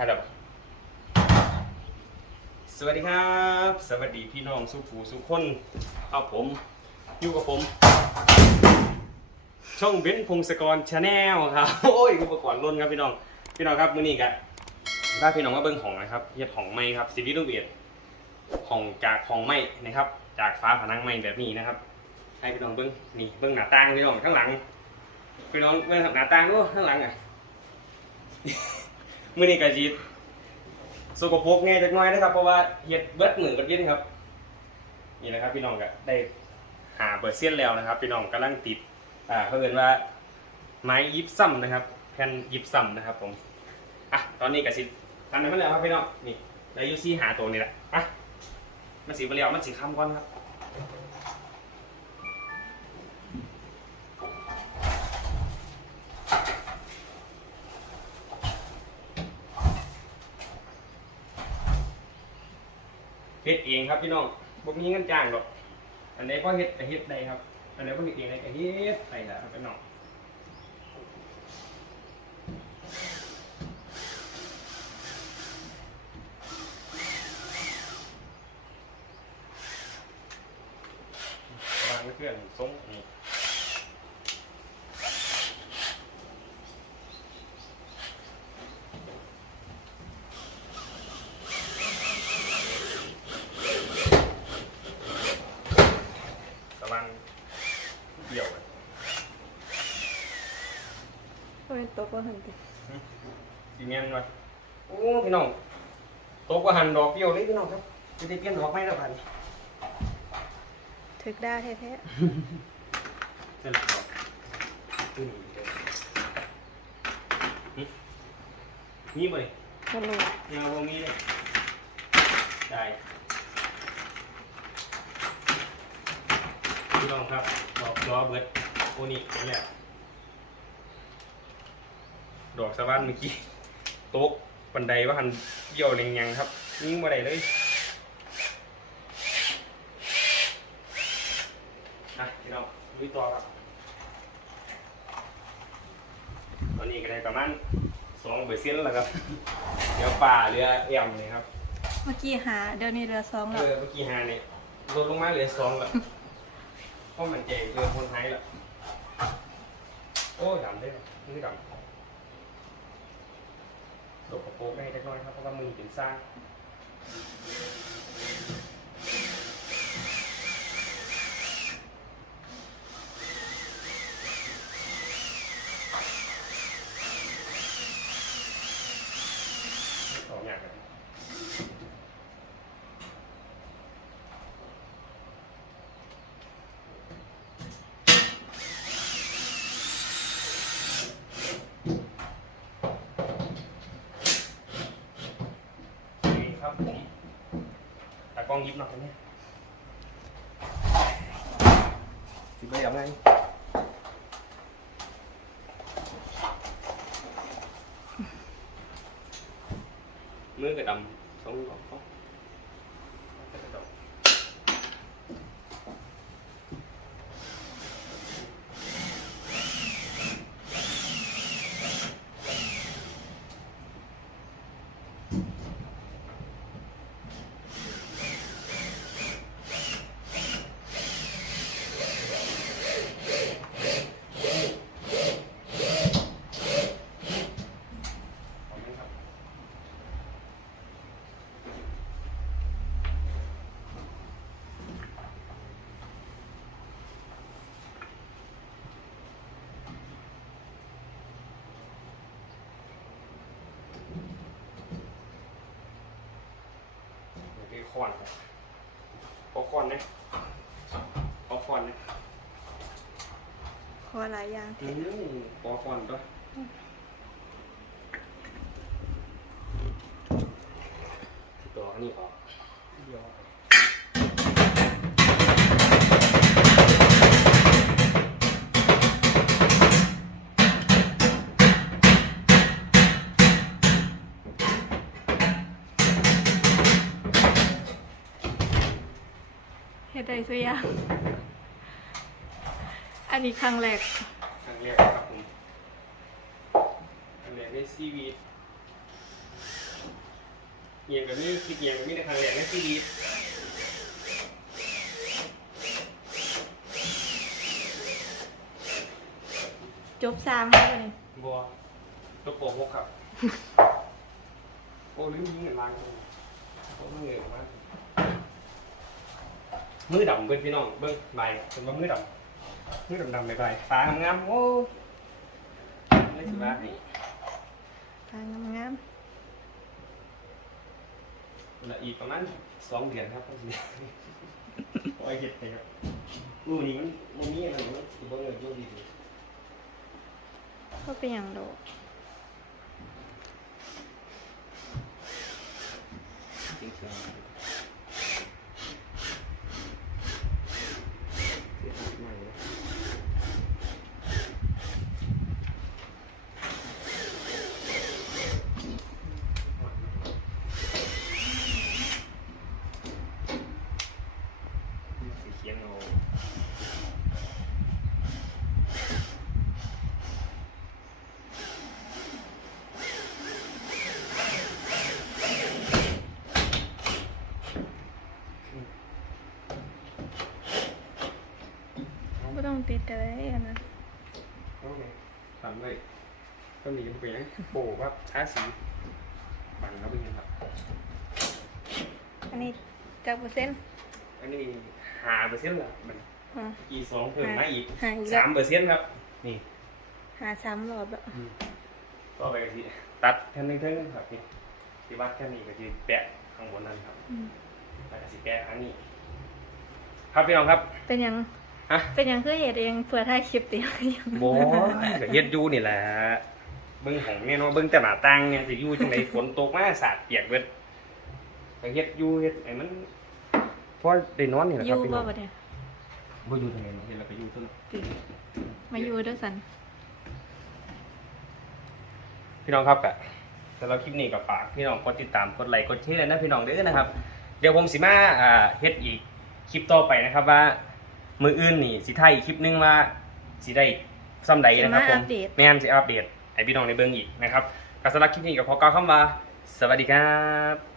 ฮัลโหลสวัสดีครับ สวัสดีพี่น้องสุภูสุคนเอาผมอยู่กับผม ช่องเบนพงศกรชาแนลครับโอ้ยอุปกรณ์ล้นครับพี่น้องพี่น้องครับมื้อนี้ก็ถ้าพี่น้องมาเบิ่งของนะครับเฮ็ดของไม้ครับซีรีส์โนเวทของจากของไม้นะครับ จากฟ้าผนังไม้แบบนี้นะครับให้พี่น้องเบิ่งนี่เบิ่งหน้าต่างพี่น้องข้างหลังพี่น้องเบิ่งหน้าต่างโอ้ข้างหลังอะ มื้อนี้ก็สิสกปรกแน่จักหน่อยนะครับเพราะว่าเฮ็ดเบิดมือเบิดเย็นครับ นี่นะครับ พี่น้องก็ได้หาเบอร์เซียนแล้วนะครับ พี่น้องกำลังติดอ่าเขาเรียกว่าไม้ยิบซ้ำนะครับแผ่นยิบซ้ำนะครับผมอะตอนนี้ก็สิทำนั้นแล้วครับพี่น้องนี่ได้ยูซี่หาตัวนี่แหละอะมันสีเปลี่ยวมันสีค้ำก่อนครับ เฮ็ดเองครับพี่น้องบ่มีเงินจ้างหรอก อันไหนี้ก็เฮ็ดก็เฮ็ดได้ครับ อันไหนี้ก็เฮ็ดเองได้ก็เฮ็ดไปแหละครับพี่น้องวางเครื่องทรงนี่สว่างเดี่ยวเลย โอ้ยตั วก็หันติสีเงี้ยนวะโอ้พี่น้องโตกว่าหันดอกเดียวเลยพี่น้องครับจะได้เปลี่ยนดอกไม้แล้วพันถึกได้แท้เส้นดอกขึ้นอีกเลยหึนี่บ่ดิๆคนรู้เงาบ่มีเลยได้พี่น้องครับดอกล้อเบิดโอนี่เนี่ย ดอกสะบ้านเมื่อกี้โต๊ะบันไดว่าหันเกี่ยวเรียงยังครับยิงมาได้เลยอะพี่น้องลุยต่อครับตอนนี้ก็ได้ประมาณสองเบอร์เซ็นต์แล้วครับ เดี๋ยวป่าเรือเอี่ยมเลยครับ เมื่อกี้หาเดี๋ยวนี้เรือสองเอแล้วอเมื่อกี้หาเนี่ยลดลงมาเหลือสองแล้วเพราะมันเจ๋งเกินคนไทยแล้วโอ้ยดำได้หรอนี่ดำ สกปรกได้เล็กน้อยครับเพราะว่ามือเป็นสร้างสองอย่างกัน นี่ ครับผมตากล้องยิบหน่อยเนี่ยสิบไปยังไงมือกระดำสองดอกเข เดี๋ยวพี่คอนครับขอคอนนะขอคอนนะขอหลายอย่างอืมขอคอนด้วยตัว เฮ็ดได้สักอย่างอันนี้ครั้งแรกครั้งแรกครับผมครั้งแรกในชีวิตเอียงแบบนี้คิดเอียงแบบนี้ในครั้งแรกในชีวิตจบสามแล้วนี่บัวตัวโปกครับ โอ้ลืมยิงเงินล้างเลยโอ้มือเหนื่อยมาก มือดำเบิ้งพี่น้องเบิ้งใบเป็นว่ามือดำมือดำดำใบใบตางามๆโอ้ไม่สิบ้านี่ทางงามละอีกประมาณสองเดือนครับโอ้ยเห็ดไปครับมือนี้มันมันมีอะไรมันสิบ่เงินอยู่ดีๆก็เป็นอย่างโดดจริงจังเสียหายมากเลยสีเขียวเอา ไม่ต้องติดกันเลยอันนั้นโอเคทำเลยก็มีเป็นยังโบว่าช้าสีบังแล้วเป็นยังครับ อันนี้จากเปอร์เซ็นต์อันนี้หาเปอร์เซ็นต์ละมันอ่าอีสองเพิ่มมาอีกหาอีกแล้วสามเปอร์เซ็นต์ครับ นี่หาสามรอบแล้วก็ไปกันทีตัดแค่นึงเท่านั้นครับนี่ที่วัดแค่นี้ก็จะแปะข้างบนนั่นครับอืมแล้วก็สิแปะข้างนี้ ครับพี่น้องครับ เป็นหยัง ฮะเป็นหยังคือเหตุเองเผื่อถ่ายคลิปเดียวยังโบ้ก็เฮ็ดอยู่นี่แหละเบิ่งของเนี่ยเนาะเบิ่งแต่หน้าต่างเนี่ยสิอยู่จังไดฝนตกมาสาดเปียกเบิดก็เฮ็ดอยู่เฮ็ดไอ้มันพอได้นอนนี่แหละอครับยู่พี่บ่น้องบ่เนี่ยบ่อยู่ทางไหนเฮ็ดแล้วก็อยู่ต้นติมาอยู่ด้วยสันพี่น้องครับก็สำหรับคลิปนี้ก็ฝากพี่น้องกดติดตามกดไลค์กดแชร์นะพี่น้องเด้อนะครับ เดี๋ยวผมสิมาอ่าเฮ็ดอีกคลิปต่อไปนะครับว่า มืออื่นนี่สิถ่ายอีกคลิปนึงว่าสิได้ซ้ำใดนะครับผมแม่นสิอัปเดตให้พี่น้องในเบิ่งอีกนะครับก็สำหรับคลิปนี้ก็ขอกล่าวคำว่าสวัสดีครับ